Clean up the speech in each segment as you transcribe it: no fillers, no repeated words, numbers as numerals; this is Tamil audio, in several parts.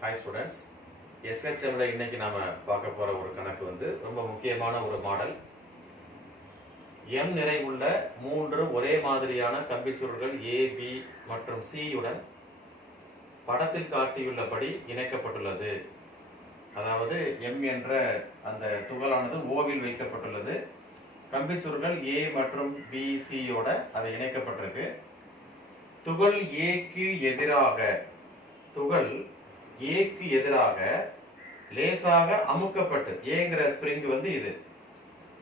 Hi students, SHM ல இன்னைக்கு நாம பார்க்க போற ஒரு கணக்கு வந்து ரொம்ப முக்கியமான ஒரு மாடல். M நிறை உள்ள மூன்று ஒரே மாதிரியான கம்பிச்சுருள்கள் A, B மற்றும் C உடன் படத்தில் காட்டியுள்ளபடி இணைக்கப்பட்டுள்ளது. அதாவது M என்ற அந்த துகளானது Oவில் வைக்கப்பட்டுள்ளது. கம்பிச்சுருள்கள் A மற்றும் B, C யோட அது இணைக்கப்பட்டிருக்கு. துகள் Aக்கு எதிராக ஏக்கு எதிராக லேசாக அமுக்கப்பட்டு ஏங்கிற ஸ்பிரிங் வந்து இது.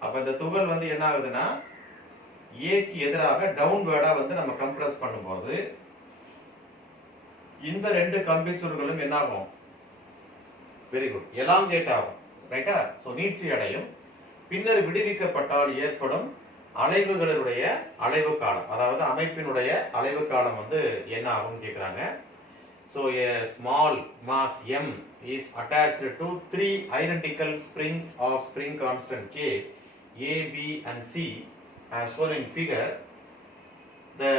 அப்ப இந்த துகள் வந்து என்ன ஆகுதுன்னா ஏக்கு எதிராக டவுன்வேர்டா வந்து நம்ம கம்ப்ரஸ் பண்ணும்போது இந்த ரெண்டு கம்பி சுருள்களும் என்ன ஆகும்? வெரி குட், எலாங்கேட் ஆகும். ரைட்டா? சோ நீட்சி அடையும். பின்னர் விடுவிக்கப்பட்டால் ஏற்படும் அலைவுகளுடைய அலைவு காலம், அதாவது அமைப்பினுடைய அலைவு காலம் வந்து என்ன ஆகும்னு கேக்குறாங்க. So a small mass M is attached to three identical springs of spring constant K, A, B and C as shown in figure. The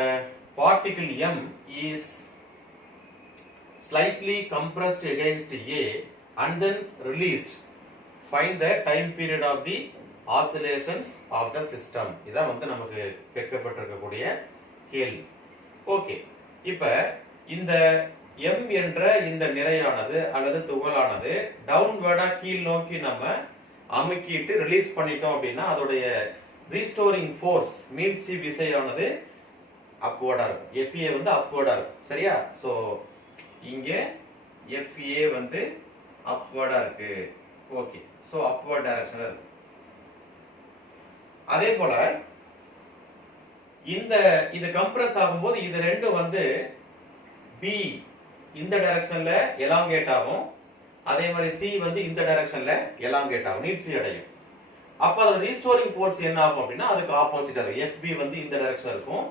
particle M is slightly compressed against A and then released. Find the time period of the oscillations of the system. இதான் வந்து நமக்கு கேட்கப்பட்டிருக்கக்கூடிய கேள்வி. ஓகே, இப்ப இந்த M என்ற இந்த நிறையானது அல்லது துகளானது டவுன்வர்டா கீழ் நோக்கி நம்ம அமுக்கிட்டு ரிலீஸ் பண்ணிட்டோம் அப்படின்னா அதோடைய ரீஸ்டோரிங் ஃபோர்ஸ் மீட்சி விசையானது அப்வர்டா இருக்கும். FA வந்து அப்வர்டா இருக்கும். சரியா? சோ இங்க FA வந்து அப்வர்டா இருக்கு. ஓகே, சோ அப்வர்ட் டைரக்ஷன்ல இருக்கு. அதே போல இது கம்ப்ரஸ் ஆகும்போது இது ரெண்டும் வந்து B இந்த டைரக்ஷன்ல எலாங்கேட் ஆகும், அதே மாதிரி C வந்து இந்த டைரக்ஷன்ல எலாங்கேட் ஆகும், நீட்சி அடையும். அப்ப அதோட ரீஸ்டோரிங் ஃபோர்ஸ் என்ன ஆகும் அப்படின்னா அதுக்கு ஆப்போசிட்டா இருக்கும். FB வந்து இந்த டைரக்ஷன்ல இருக்கும்,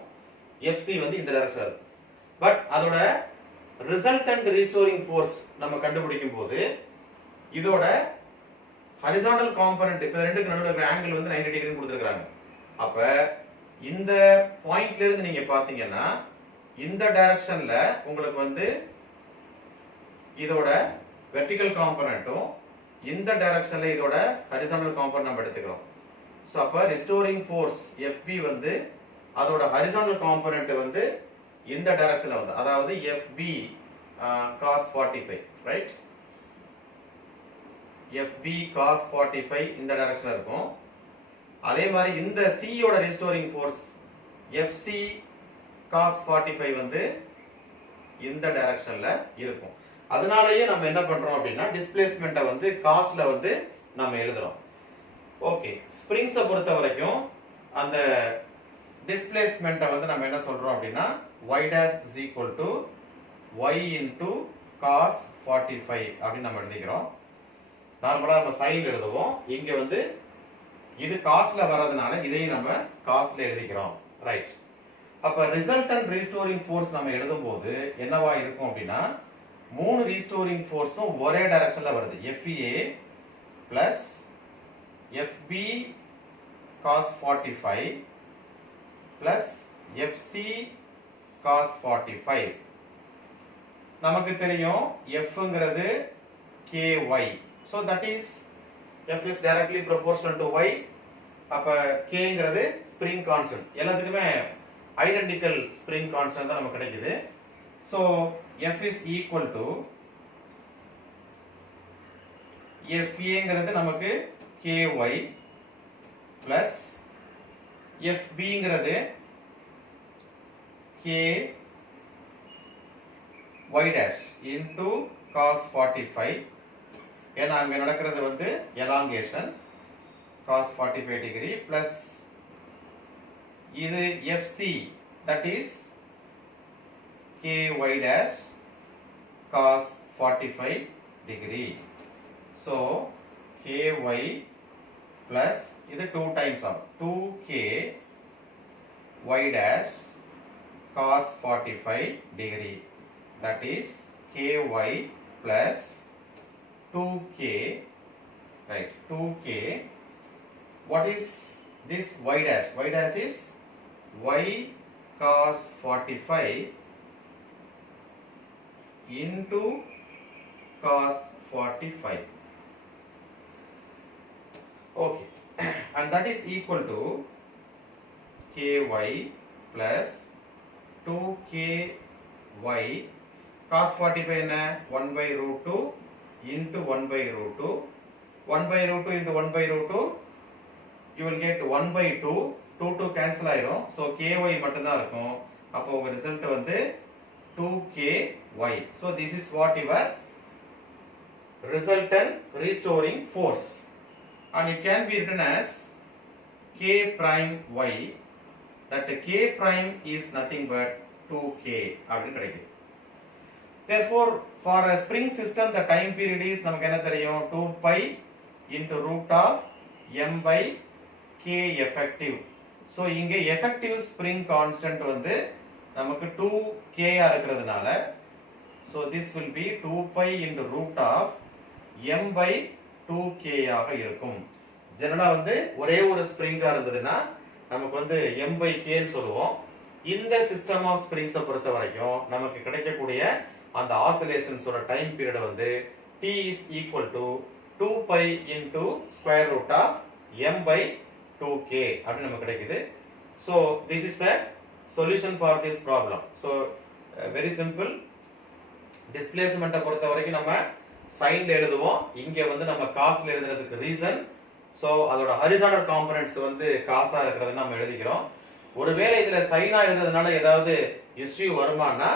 FC வந்து இந்த டைரக்ஷன்ல இருக்கும். பட் அதோட ரிசல்டன்ட் ரீஸ்டோரிங் ஃபோர்ஸ் நம்ம கண்டுபிடிக்கும் போது இதோட ஹரிசாண்டல் காம்போனன்ட் இப்ப ரெண்டுக்கு நடுவுல இருக்கிற ஆங்கிள் வந்து 90 டிகிரி கொடுத்திருக்காங்க. அப்ப இந்த பாயிண்ட்ல இருந்து நீங்க பாத்தீங்கன்னா இந்த டைரக்ஷன்ல உங்களுக்கு வந்து இதோட வெர்டிகல் காம்போனன்ட்டும் இந்த டைரக்ஷன்ல இதோட ஹரிசாண்டல் காம்போனன்ட் நம்ம எடுத்துக்கிறோம். சோ அப்ப ரிஸ்டோரிங் ஃபோர்ஸ் FB வந்து அதோட ஹரிசாண்டல் காம்போனன்ட் வந்து இந்த டைரக்ஷன்ல வந்து, அதாவது FB cos 45, right? FB cos 45 இந்த டைரக்ஷன்ல இருக்கும். அதே மாதிரி இந்த C யோட ரிஸ்டோரிங் ஃபோர்ஸ் FC cos 45 வந்து இந்த டைரக்ஷன்ல இருக்கும். அதனாலயே நம்ம என்ன பண்றோம் அப்படின்னா டிஸ்பிளேஸ்மென்ட்ட வந்து காஸ்ல வந்து நாம எழுதுறோம். ஓகே, ஸ்ப்ரிங்ஸை பொறுத்த வரைக்கும் அந்த டிஸ்பிளேஸ்மென்ட்ட வந்து நம்ம என்ன சொல்றோம் அப்படின்னா y dash is equal to y into cos 45 அப்படி நம்ம எழுதிக்கிறோம். நார்மலா நம்ம sin எழுதுவோம். இங்க வந்து இது காஸ்ல வர்றதுனால இதையும் நம்ம காஸ்ல எழுதிக்கிறோம். ரைட்? அப்ப ரிசல்டன்ட் ரீஸ்டோரிங் ஃபோர்ஸ் நம்ம எழுதும்போது என்னவா இருக்கும் அப்படின்னா மூணு ரீஸ்டோரிங் ஃபோர்ஸும் ஒரே டைரக்ஷன்ல வருது. FA plus FB cos 45 plus FC cos 45. நமக்கு தெரியும் Fங்கிறது KY. So that is F is directly proportional to Y. அப்ப Kங்கிறது ஸ்ப்ரிங் கான்ஸ்டன்ட். எல்லாத்துக்குமே ஐடென்டிக்கல் ஸ்ப்ரிங் கான்ஸ்டன்ட் தான் நமக்கு கிடைக்குது. So F is equal to FAங்கிறது நமக்கு KY plus FBங்கிறது KY dash into cos 45. ஏன்னா அங்க நடக்கிறது வந்து elongation cos 45 degree plus இது FC that is KY dash cos 45 degree. So KY plus இது 2 times of 2K Y dash cos 45 degree. That is KY plus 2K, right? 2K. What is this Y dash? Y dash is Y cos 45 into cos 45. Okay. And that is equal to ky plus 2ky cos 45 என்ன 1 by root 2 into 1 by root 2. 1 by root 2 into 1 by root 2, you will get 1 by 2. 2 cancel ஆயிரும். So ky மட்டும்தான் இருக்கும். அப்போ உங்க ரிசல்ட் வந்து 2ky. So this is what your resultant restoring force. And it can be written as k prime y. That k prime is nothing but 2k. அப்படின்னு கிடைக்குது. Therefore, for a spring system, the time period is நமக்கு என்ன தெரியும் 2 pi into root of m by k effective. So இங்க effective spring constant வந்து நமக்கு 2k இருக்கிறதுனால, so this will be 2 pi into root of m by 2k ஆக இருக்கும். ஜெனரலா வந்து ஒரே ஒரு ஸ்ப்ரிங்கா இருந்ததுன்னா நமக்கு வந்து m by k ன்னு சொல்லுவோம். இந்த சிஸ்டம் ஆஃப் ஸ்ப்ரிங்ஸை பொறுத்த வரைக்கும் நமக்கு கிடைக்கக்கூடிய அந்த ஆசிலேஷன்ஸோட டைம் பீரியட் வந்து t is equal to 2 pi into square root of m by 2k அப்படி நமக்கு கிடைக்குது. So this is the solution for this problem. So very simple. டிஸ்பிளேஸ்மென்ட்டை பொறுத்த வரைக்கும் நம்ம சைன்ல எழுதுவோம். இங்க வந்து நம்ம காஸ்ல எழுதுறதுக்கு ரீசன், சோ அதோட ஹரிசாண்டல் காம்போனன்ட்ஸ் வந்து காஸா இருக்கிறது நம்ம எழுதிக்கிறோம். ஒருவேளை இதுல சைனா எழுதுறதுனால ஏதாவது இஷ்யூ வருமானா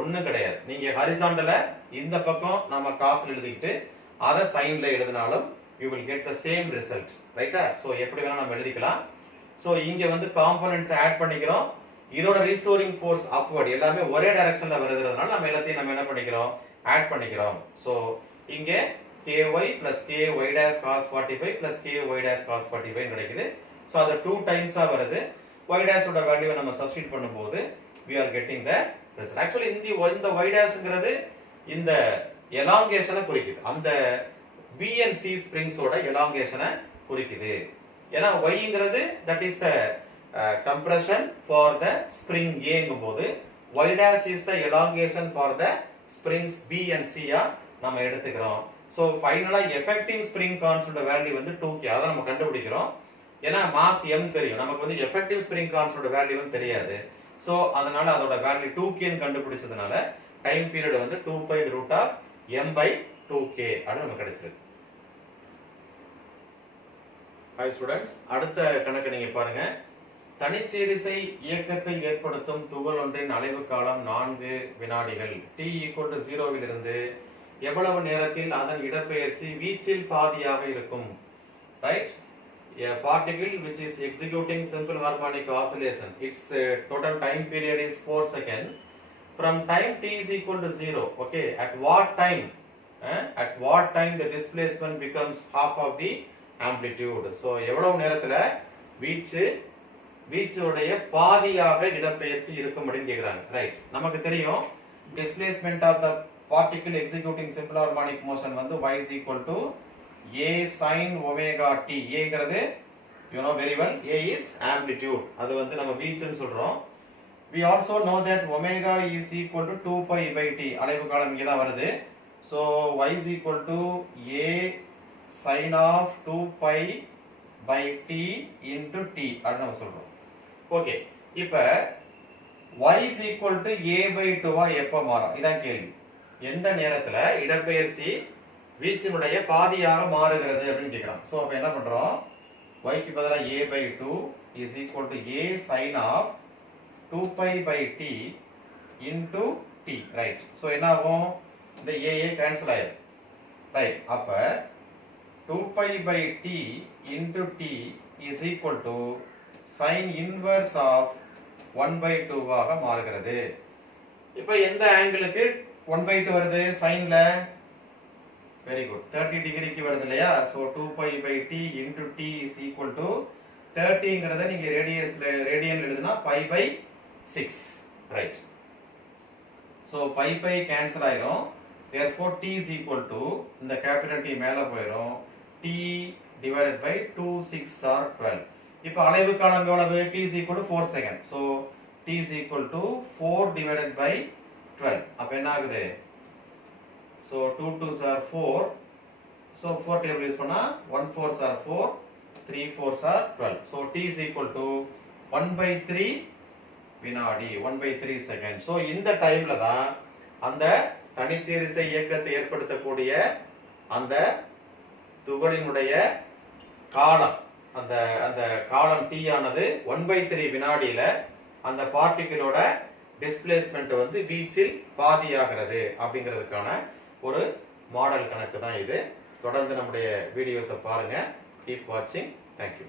ஒண்ணும் கிடையாது. நீங்க ஹரிசாண்டல இந்த பக்கம் நம்ம காஸ்ல எழுதிட்டு அத சைன்ல எழுதினாலும் you will get the same result, ரைட்டா? சோ எப்படி வேணா நம்ம எழுதிக்கலாம். சோ இங்க வந்து காம்போனன்ட்ஸ் ஆட் பண்ணிக்கிறோம். இதோட ரீஸ்டோரிங் ஃபோர்ஸ் அப்வர்ட் எல்லாமே ஒரே டைரக்ஷன்ல வருதுறதுனால நம்ம எல்லாத்தையும் நம்ம என்ன பண்ணிக்கிறோம் ஆட் பண்ணிக்கிறோம். சோ இங்க ky plus ky dash cos 45 plus ky dash cos 45 கிடைக்குது. சோ அது 2 டைம்ஸா வருது. y dash ஓட வேல்யூவை நம்ம சப்ஸ்டிட்யூட் பண்ணும்போது we are getting the result. Actually இந்த y dashங்கிறது இந்த elongation-ஐ குறிக்குது. அந்த B and C springs ஓட elongation-ஐ குறிக்குது. ஏனா yங்கிறது that is the compression for the spring A ங்கும்போது y dash is the elongation for the springs B and C ஆ நம்ம எடுத்துக்கிறோம். So ஃபைனலா effective spring constant வேல்யூ வந்து 2k. அத நம்ம கண்டுபிடிக்கிறோம். ஏனா மாஸ் m தெரியும். நமக்கு வந்து effective spring constant வேல்யூ வந்து தெரியாது. So அதனால அதோட வேல்யூ 2k ன்னு கண்டுபிடிச்சதனால டைம் பீரியட் வந்து 2 pi root of m by 2k அப்படி நமக்கு கிடைச்சிருக்கு. Hi students, அடுத்த கணக்கு நீங்க பாருங்க. தனிச்சீரிசை இயக்கத்தை ஏற்படுத்தும் துகள் ஒன்றின் அலைவு காலம் 4 வினாடிகள். t = 0 இலிருந்து எவ்வளவு நேரத்தில் அதன் இடப்பெயர்ச்சி வீச்சில் பாதியாக இருக்கும்? Right? A particle which is executing simple harmonic oscillation, its total time period is 4 seconds. From time t is equal to 0, okay, at what time the displacement becomes half of the amplitude? So எவ்வளவு நேரத்துல வீச்சோடைய பாதியாக இடப்பெயர்ச்சி இருக்கும் அப்படினு கேக்குறாங்க. ரைட், நமக்கு தெரியும் displacement of the particle executing simple harmonic motion வந்து y is equal to a sin omega t. a ங்கிறது you know very well, a is amplitude. அது வந்து நம்ம வீச்சுன்னு சொல்றோம். We also know that omega is equal to 2 pi by t. அலைவு காலம் இங்க தான் வருது. So y is equal to a sin of 2 pi by t into t அப்படி நம்ம சொல்றோம். ஓகே, இப்போ y is equal to a by 2 ஆ எப்ப மாறும்? இதான் கேள்வி. எந்த நேரத்துல இடப்பெயர்ச்சி வீச்சினுடைய பாதியாக மாறுகிறது அப்படின்னு கேக்குறாங்க. சோ அப்ப என்ன பண்றோம்? y க்கு பதிலா a by 2 is equal to a sin of 2 pi by t into t, right? So என்ன ஆகும்? இந்த a கேன்சல் ஆயிடும். ரைட், அப்ப 2 pi by t into t is equal to sin inverse of 1 by 2 ஆக மாறுகிறது. இப்போ எந்த ஆங்கிளுக்கு 1 by 2 வருது? சைன்ல வெரி குட் 30 டிகிரிக்கு வருது இல்லையா? So 2 pi by t into t is equal to 30ங்கறத நீங்க ரேடியன்ல எழுதுனா pi by 6, right? So pi cancel ஆயிரும். therefore t is equal to இந்த கேபிட்டல் T மேல போயிடும். t divided by 2 6 or 12. இப்போ அலைவு காலம் எவ்வளவு? t is equal to 4 seconds. so t is equal to 4 divided by 12. அப்ப என்ன ஆகுது? So 2 2s are 4. So 4 table use பண்ணா 1 4s are 4, 3 4s are 12. So t is equal to 1/3 வினாடி, 1/3 செகண்ட். ஸோ இந்த டைம்ல தான் அந்த தனிச்சீரிசை இயக்கத்தை ஏற்படுத்தக்கூடிய அந்த துகளினுடைய காலம், அந்த அந்த காலம் t ஆனது 1/3 வினாடியில அந்த பார்ட்டிகிளோட டிஸ்பிளேஸ்மெண்ட் வந்து வீச்சில் பாதியாகிறது அப்படிங்கிறதுக்கான ஒரு மாடல் கணக்கு தான் இது. தொடர்ந்து நம்முடைய வீடியோஸை பாருங்க. கீப் வாட்சிங். தேங்க்யூ.